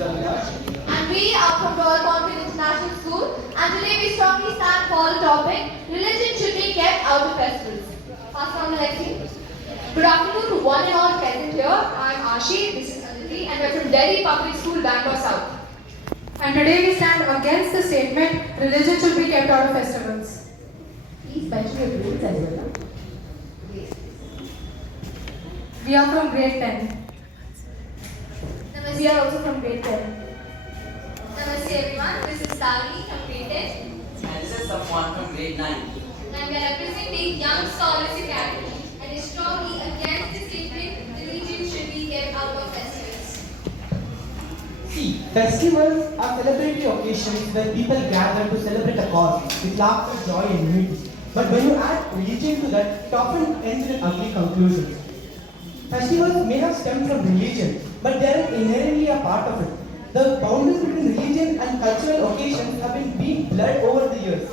And we are from Royal Convent International School, and today we strongly stand for the topic, religion should be kept out of festivals. Pass on the next thing. Good afternoon to one and all present here. I am Ashi, this is Aditi, and we are from Delhi Public School, Bangalore South. And today we stand against the statement, religion should be kept out of festivals. Please mention your rules as well. We are from grade 10. We are also from grade 10. Namaste everyone, this is Sally from grade 10. And this is safwan from grade 9. And we are representing Young Scholars Academy and is strongly against the statement, religion should be kept out of festivals. See, festivals are celebratory occasions where people gather to celebrate a cause with laughter, joy, and unity. But when you add religion to that, it often ends in ugly conclusions. Festivals may have stemmed from religion, but they are inherently a part of it. The boundaries between religion and cultural occasions have been being blurred over the years.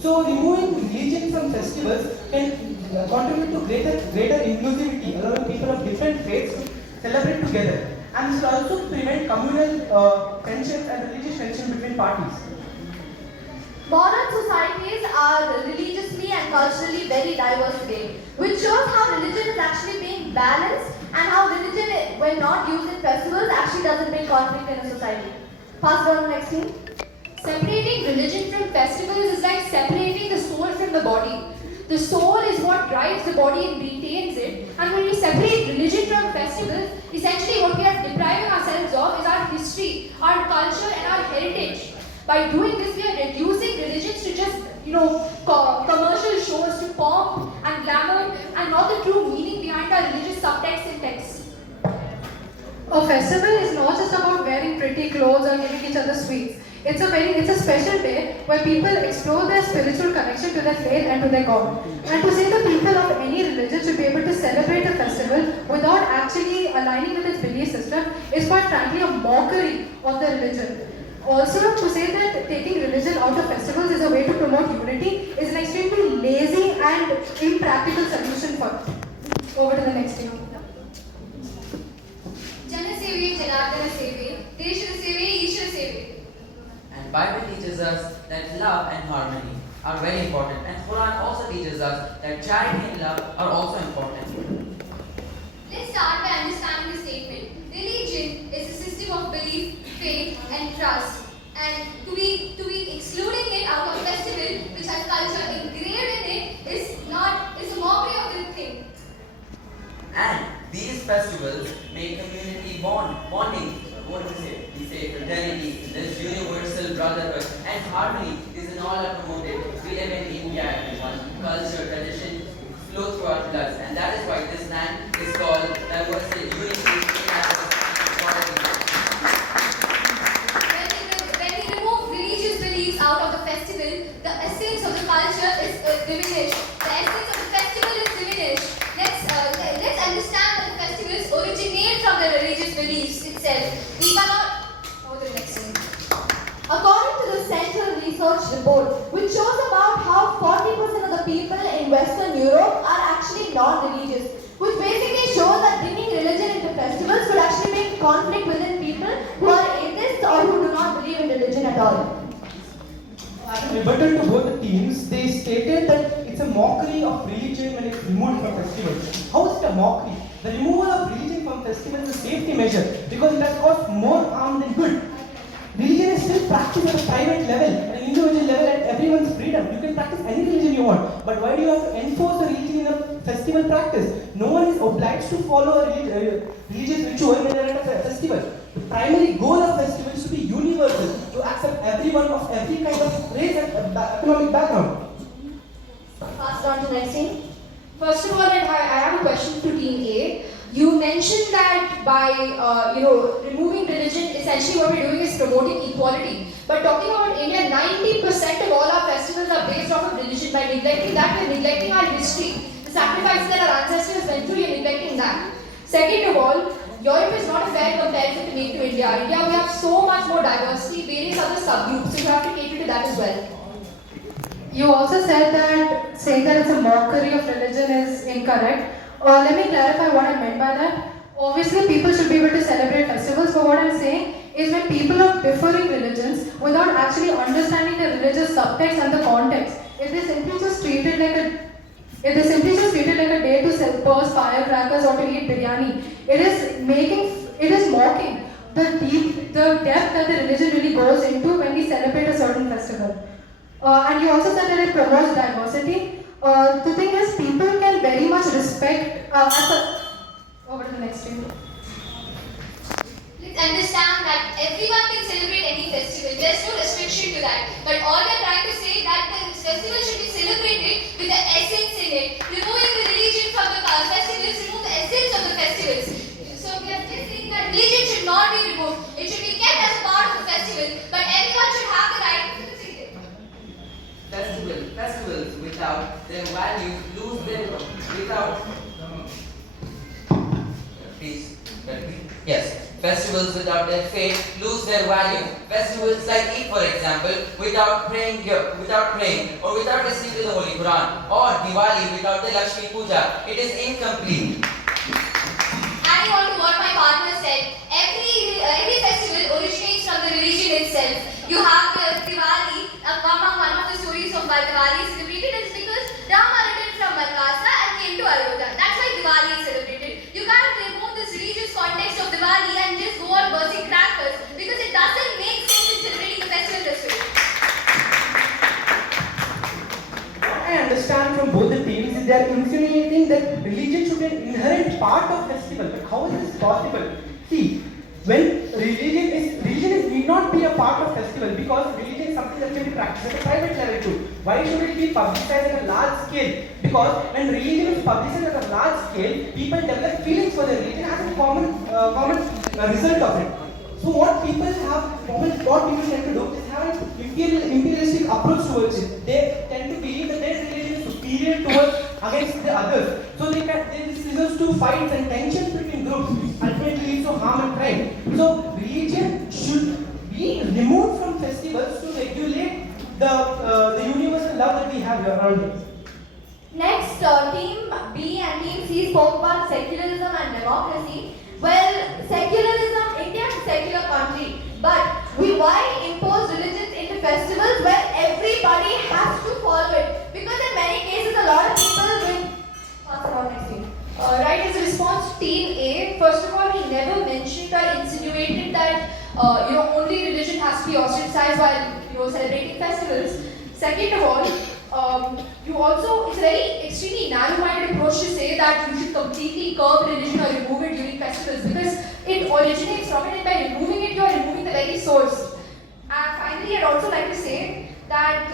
So, removing religion from festivals can contribute to greater inclusivity, allowing people of different faiths to celebrate together. And this will also prevent communal tensions and religious tension between parties. Modern societies are religiously and culturally very diverse today, which shows how religion is actually being balanced and how religion, when not used in festivals, actually doesn't bring conflict in a society. Pass on the next thing. Separating religion from festivals is like separating the soul from the body. The soul is what drives the body and retains it. And when we separate religion from festivals, essentially what we are depriving ourselves of is our history, our culture, and our heritage. By doing this, we are reducing religions to just, commercial shows, to pomp and glamour, and not the true meaning behind our religious subtext and text. A festival is not just about wearing pretty clothes or giving each other sweets. It's a special day where people explore their spiritual connection to their faith and to their God. And to say the people of any religion should be able to celebrate a festival without actually aligning with its belief system is quite frankly a mockery of the religion. Also, to say that taking religion out of festivals is a way to promote unity is an extremely lazy and impractical solution for it. Over to the next thing. Jana Sevi, Janardana Sevi, Deshana Sevi, Ishara Sevi. And Bible teaches us that love and harmony are very important. And Quran also teaches us that charity and love are also important. Let's start by understanding the statement. Religion is a system of belief, faith, and trust. And to be excluding it out of festival, which has culture engraved in it, is a mockery of the thing. And these festivals make community bonding. What do we say? We say fraternity, this universal brotherhood, and harmony is in all are promoted. We live in India, everyone. Culture, tradition flow through our bloods, and that is why this land is called diversity, unity, and equality. When we remove religious beliefs out of the festival, the essence of the culture is diminished. The essence of the festival is diminished. Let's understand that the festivals originate from the religious beliefs itself. We cannot. Go to the next one. According to the Central Research Report, which shows about how 40% of the people in Western Europe are actually non-religious, which basically shows that bringing religion into festivals could actually make conflict within people who are atheists or who do not believe in religion at all. As a rebuttal to both the teams, they stated that it's a mockery of religion when it's removed from festivals. How is it a mockery? The removal of religion from festivals is a safety measure because it has caused more harm than good. Religion is still practiced at a private level, at an individual level, at everyone's freedom. You can practice any religion you want, but why do you have to enforce a religion in a festival practice? No one is obliged to follow a religious ritual when they're at a festival. The primary goal of festivals should be universal, to accept everyone of every kind of race and economic background. Pass on to the next thing. First of all, I have a question to Team A. You mentioned that by removing religion, essentially what we're doing is promoting equality. But talking about India, 90% of all our festivals are based off of religion. By neglecting that, we're neglecting our history. The sacrifices that our ancestors went through, you're neglecting that. Second of all, Europe is not a fair comparison to make to India. India, we have so much more diversity, various other subgroups, so you have to cater to that as well. You also said that saying that it's a mockery of religion is incorrect. Let me clarify what I meant by that. Obviously, people should be able to celebrate festivals, but what I'm saying is when people of differing religions, without actually understanding the religious subtext and the context, if they simply just treat it like a day to burst firecrackers or to eat biryani, it is mocking the depth that the religion really goes into when we celebrate a certain festival. And you also said that it promotes diversity. The thing is, people can very much respect. Over to the next thing. Please understand that everyone can celebrate any festival. There's no restriction to that. But all we're trying to say that the festival should be celebrated with the essence in it. Removing the religion from the festivals, remove the essence of the festivals. So we are just saying that religion should not be removed. It should be kept as a part of the festival. But everyone should have the right to celebrate it. Festivals without their values lose their please let me. Yes. Festivals without their faith lose their value. Festivals like Eid, for example, without praying or without listening to the Holy Quran, or Diwali without the Lakshmi Puja, it is incomplete. Adding on to what my partner said, every festival originates from the religion itself. You have the Diwali, one of the stories of Diwali is celebrated is because Rama returned from Vanvasa and came to Ayodhya. That's why Diwali is celebrated. You can't remove this religious context of Diwali and just go on bursting crackers because it doesn't make sense in celebrating the festival this way. What I understand from both the teams is they are insinuating that religion should be an inherent part of festival. But how is this possible? See, when religion need not be a part of festival, because religion is something that can be practiced at a private level too. Why should it be publicized at a large scale? Because when religion is publicized at a large scale, people develop feelings for their religion as a common result of it. So what people tend to do is have an imperialistic approach towards it. They tend to believe that their religion is superior against the others. So this results to fights and tensions between groups, ultimately leads to harm and crime. So religion should be removed from festivals to regulate the universal love that we have around us. Next, Team B and Team C spoke about secularism and democracy. Well, India is a secular country, but why impose religions into festivals where everybody has to follow it? Because in many cases, a lot of people will. What's about next team? Right, as a response to Team A, first of all, he never mentioned or insinuated that only religion has to be ostracized while celebrating festivals. Second of all, it's a very extremely narrow-minded approach to say that you should completely curb religion or remove it during festivals because it originates from it, and by removing it, you are removing the very source. And finally, I'd also like to say that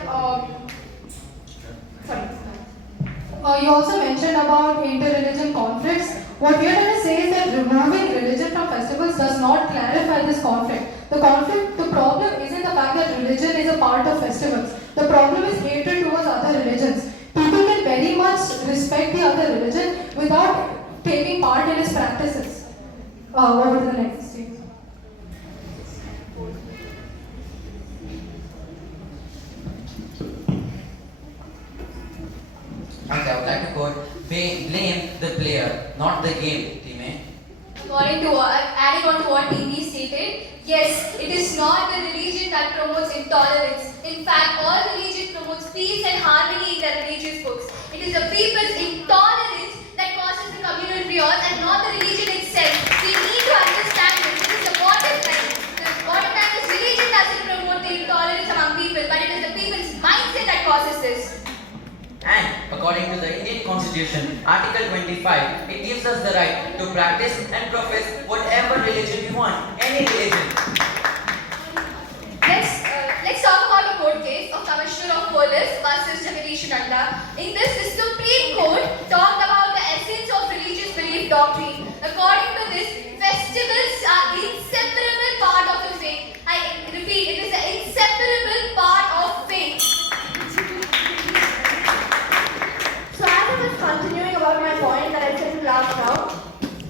You also mentioned about inter-religion conflicts. What we are trying to say is that removing religion from festivals does not clarify this conflict. The problem isn't the fact that religion is a part of festivals. The problem is hatred towards other religions. People can very much respect the other religion without taking part in its practices. Over to the next thing. Okay, I would like to quote, blame the player, not the game, team A. Adding on to what TV stated, yes, it is not the religion that promotes intolerance. In fact, all religions promotes peace and harmony in their religious books. It is the people's intolerance that causes the communal chaos and not the religion itself. We need to understand this. This is the bottom line. The bottom line is religion doesn't promote the intolerance among people, but it is the people's mindset that causes this. And according to the Indian Constitution, Article 25, it gives us the right to practice and profess whatever religion we want, any religion. Let's talk about the court case of Commissioner of Police versus Jagadish Nanda. In this, the Supreme Court talked about the essence of religious belief doctrine. According to this, festivals are inseparable part of the faith. I repeat, it is an inseparable part of faith. So as I was continuing about my point that I said in last round,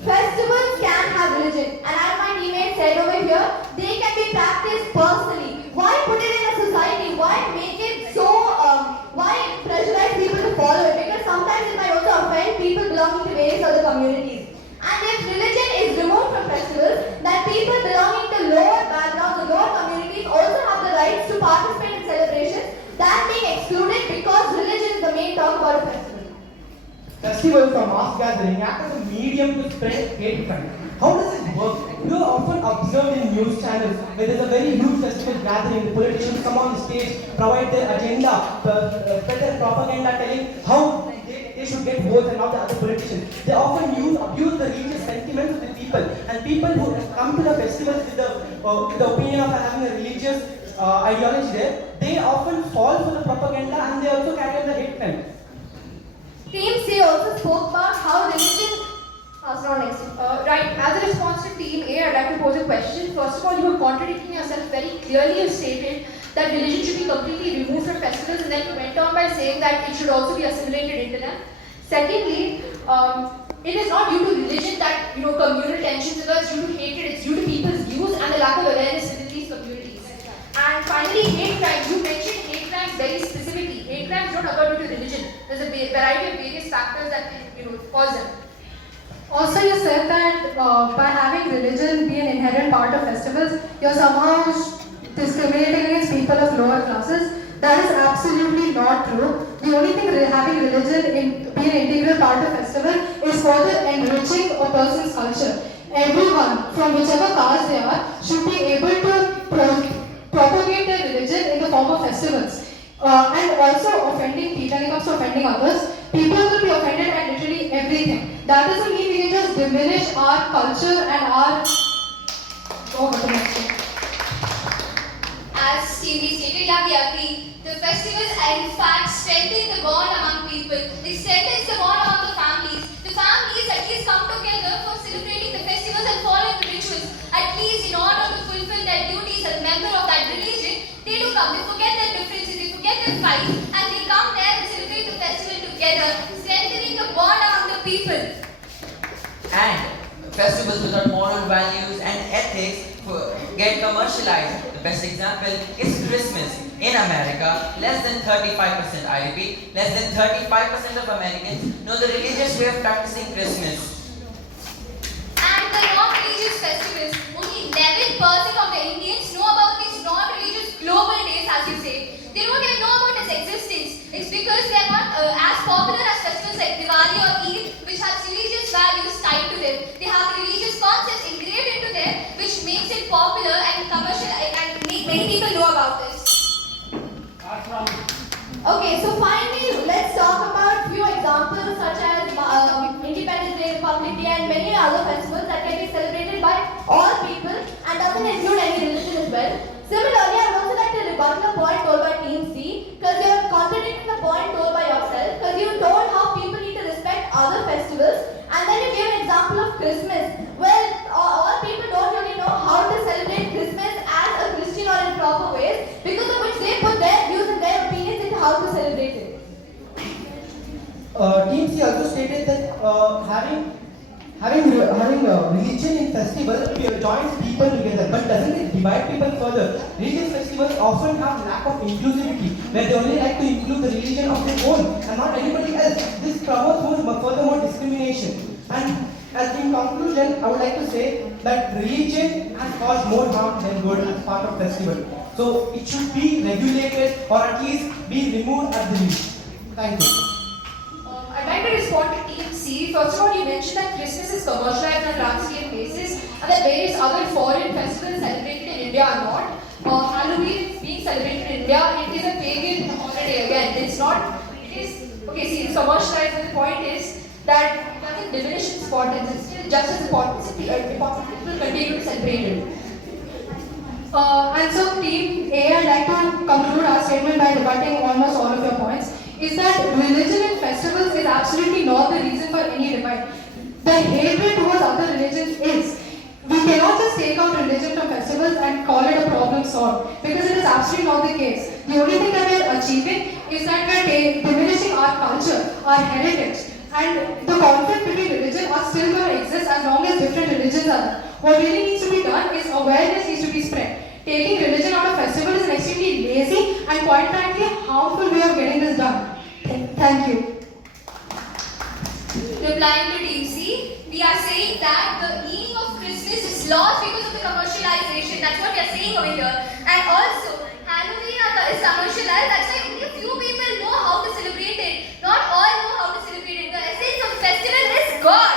festivals can have religion, and as my teammate said over here, they can be practiced personally. Why put it in a society? Why make it so? Why pressurize people to follow it? Because sometimes it might also offend people belonging to various other communities. And if religion is removed from festivals, then people belonging to lower participate in celebrations than being excluded because religion is the main talk about a festival. Festivals or mass gathering act as a medium to spread hate crime. How does it work? You are often observed in news channels where there is a very huge festival gathering, the politicians come on the stage, provide their agenda, spread their propaganda telling how they should get votes and not the other politicians. They often abuse the religious sentiments of the people, and people who come to the festivals with the opinion of having a religious ideology there, they often fall for the propaganda and they also carry out the hate crime. Team C also spoke about how religion. Next. Right, as a response to Team A, I'd like to pose a question. First of all, you were contradicting yourself very clearly. You stated that religion should be completely removed from festivals, and then you went on by saying that it should also be assimilated into them. Secondly, it is not due to religion that communal tensions occur. It's due to hatred. It's due to people's views and the lack of awareness within these communities. And finally, hate crimes. You mentioned hate crimes very specifically. Hate crimes don't occur due to religion. There's a variety of various factors that cause them. Also, you said that by having religion be an inherent part of festivals, you're somehow discriminating against people of lower classes. That is absolutely not true. The only thing having religion be an integral part of festival is for the enriching a person's culture. Everyone, from whichever caste they are, should be able to propagate their religion in the form of festivals. And also offending people, when it comes to offending others, people will be offended at literally everything. That doesn't mean we can just diminish our culture and our... Oh, what the next one? As Stevie stated, yeah, we agree. The festivals in fact strengthen the bond among people. It strengthens the bond among the families. The families at least come together for celebrating the festivals and following the rituals. At least in order to fulfill their duties as a member of that religion, they do come. They forget their differences, they forget their fights, and they come there and celebrate the festival together, strengthening the bond among the people. And festivals without moral values and ethics get commercialized. The best example is Christmas. In America, less than 35%, I repeat, less than 35% of Americans know the religious way of practicing Christmas. And the non-religious festivals, only 11% of the Indians know about these non-religious global days, as you say. They don't even know about its existence. It's because they are not as popular as festivals like Diwali or Eid, which have religious values tied to them. They have religious concepts engraved into them, which makes it popular and commercial, and many people know about this. Okay, so finally, let's talk about few examples such as Independence Day, Republic Day, and many other festivals that can be celebrated by all people and doesn't include any religion as well. Similarly, I would also like to rebuttal a point told by Team C, because you're contradicting the point told by yourself, because you told how people need to respect other festivals, and then you gave an example of Christmas. Well, all people don't really know how to celebrate Christmas as a Christian or in proper ways, because of which they put their views and their opinions into how to celebrate it. Team C also stated that having religion in festival joins people together, but doesn't it divide people further? Religious festivals often have lack of inclusivity, where they only like to include the religion of their own and not anybody else. This promotes furthermore discrimination. And as in conclusion, I would like to say that religion has caused more harm than good as part of festival. So it should be regulated or at least be removed at the least. Thank you. I'd like to respond to Team C. First of all, you mentioned that Christmas is commercialized on a large-scale basis and that various other foreign festivals celebrated in India are not. Halloween is being celebrated in India. It is a pagan holiday again. It's not, it is, okay, see, it's commercialized, but the point is that it doesn't diminish its importance. It's still just as important. People continue to celebrate it. And so Team A, I'd like to conclude our statement by rebutting almost all of your points, is that religion in festivals is absolutely not the reason for any divide. The hatred towards other religions is. We cannot just take out religion from festivals and call it a problem solved, because it is absolutely not the case. The only thing that we are achieving is that we are diminishing our culture, our heritage, and the conflict between religion are still going to exist as long as different religions are there. What really needs to be done is awareness needs to be spread. Taking religion out of festival is an extremely lazy and quite frankly harmful way of getting this done. Thank you. Replying to Team C, we are saying that the meaning of Christmas is lost because of the commercialization. That's what we are saying over here. And also, Halloween is commercialized. That's why only a few people know how to celebrate it. Not all know how to celebrate it. The essence of the festival is God.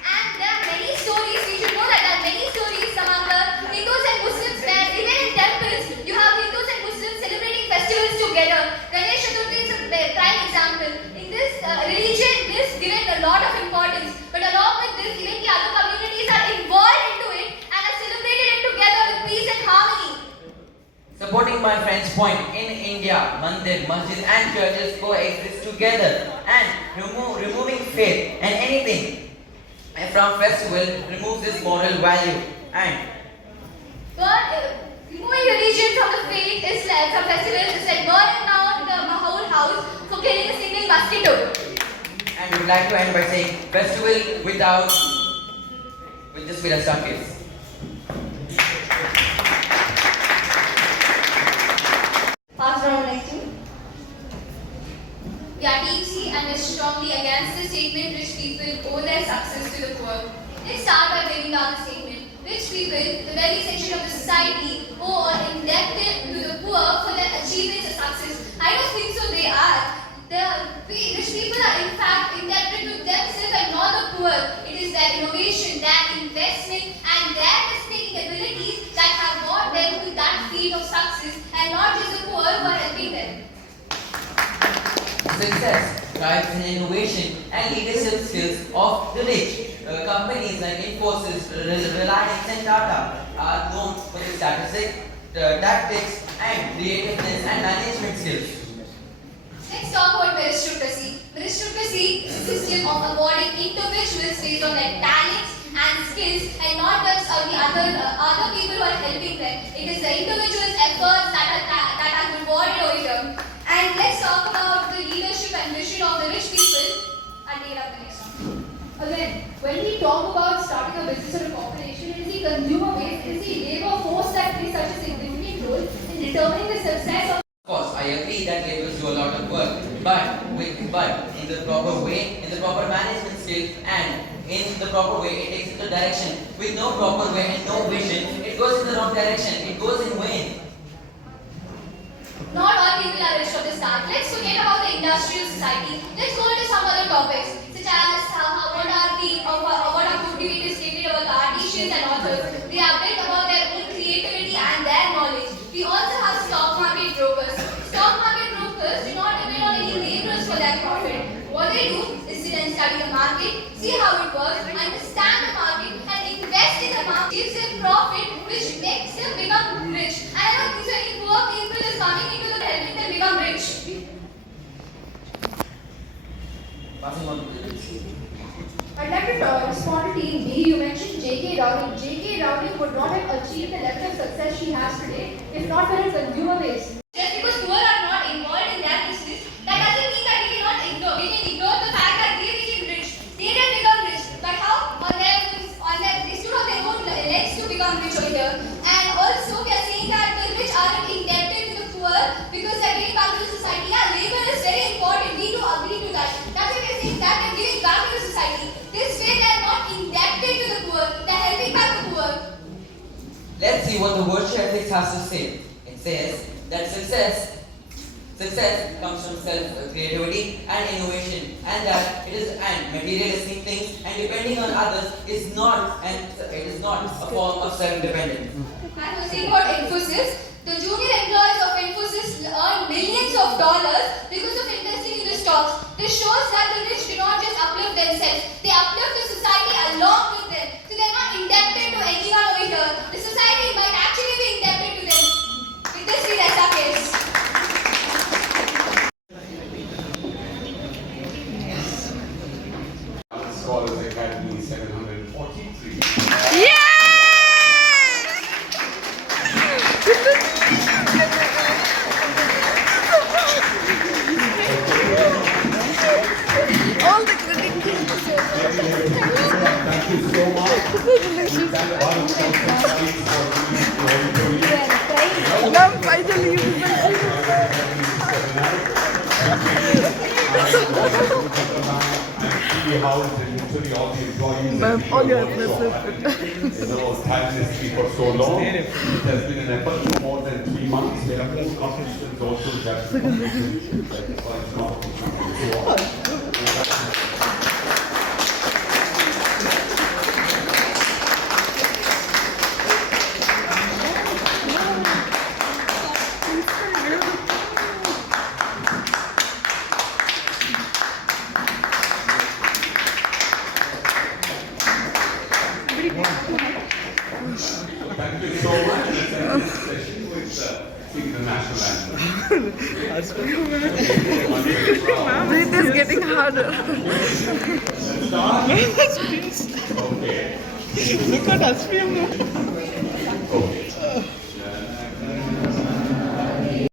And there are many stories. You should know that there are many stories among the Hindus and Muslims where even in temples you have Hindus and Muslims celebrating festivals together. Ganesh Chaturthi is a prime example. In this religion, this is given a lot of importance. But along with this, even the other communities are involved into it and are celebrated it together with peace and harmony. Supporting my friend's point, in India, mandir, masjid and churches coexist together, and removing faith and anything from festival removes this moral value. And Removing religion from the faith is like, from festivals is like burning down the whole house for killing a single mosquito. And we would like to end by saying festival without with this will stop kids. Pass round next to. We are deeply and we're strongly against the statement rich people owe their success to the poor. Let's start by breaking down the statement. Rich people, the very section of the society, owe or indebted to the poor for their achievements or success. I don't think so they are. The rich people are in fact indebted to themselves and not the poor. It is their innovation, their investment and their risk-taking abilities that have brought them to that field of success and not just the poor who are helping them. Success thrives in innovation and leadership skills of the rich. Companies like Infosys, Reliance and Tata are known for their statistics, tactics and creativeness and management skills. Let's talk about meritocracy. Meritocracy is a system of awarding individuals based on their talents and skills and not just on the other people who are helping them. It is the individual's efforts that are rewarded over here. And let's talk about the leadership and vision of the rich people. I'll take it up the next one. Again, when we talk about starting a business or a corporation, it is the consumer base, it is the labor force that plays such a significant role in determining the success of. Of course, I agree that laborers do a lot of work, but in the proper way, in the proper management skill, and in the proper way, it takes it to direction. With no proper way and no vision, it goes in the wrong direction. It goes in vain. Not all people are rich from the start. Let's forget about the industrial society. Let's go into some other topics, such as what are cultivators stated about the artisans and authors. They are built about their own creativity and their knowledge. We also have stock market brokers. Stock market brokers do not depend on any laborers for their profit. What they do is sit and study the market, see how it works, understand the market, and invest in the market. Gives them profit, which makes them become rich. And I don't think so any poor people is coming into the helping them become rich. Passing on to the rich. I'd like to respond to Team B. You mentioned J.K. Rowling. J.K. Rowling would not have achieved the level of success she has today if not for her consumer base. Just because poor are not involved in their business, that doesn't mean that we can ignore the fact that they became rich. They can become rich. But how? They stood on their own legs to become rich over here. And also we are saying that the rich aren't indebted to the poor because they're giving back to the society. Yeah, labor is very important. We do agree to that. That's why we are saying that they're giving back to the society. This way they are not indebted to the poor. They're helping back the poor. Let's see what the virtue ethics has to say. It says that success comes from self-creativity and innovation, and that it is and materialistic things and depending on others is not a form of self-dependence. And we're saying about Infosys. The junior employees of Infosys earn millions of dollars because of investing in the stocks. This shows that the rich do not just uplift themselves, they uplift the society along with them. So they're not indebted to anyone over here. The society might actually be indebted to them. With this, we rest our case. Scholars Academy 743. All the credit. Thank you so much. We thank Bharat for Now finally you house and literally all the employees. Ma'am, all your tirelessly for so long. It has been an effort for more than in 3 months. There are more competitions also which have to be completed, like college competitions and so on. Thank you so much. Let's end this session with singing the national anthem. Breathe is getting harder. Let's start. Okay. Look at us,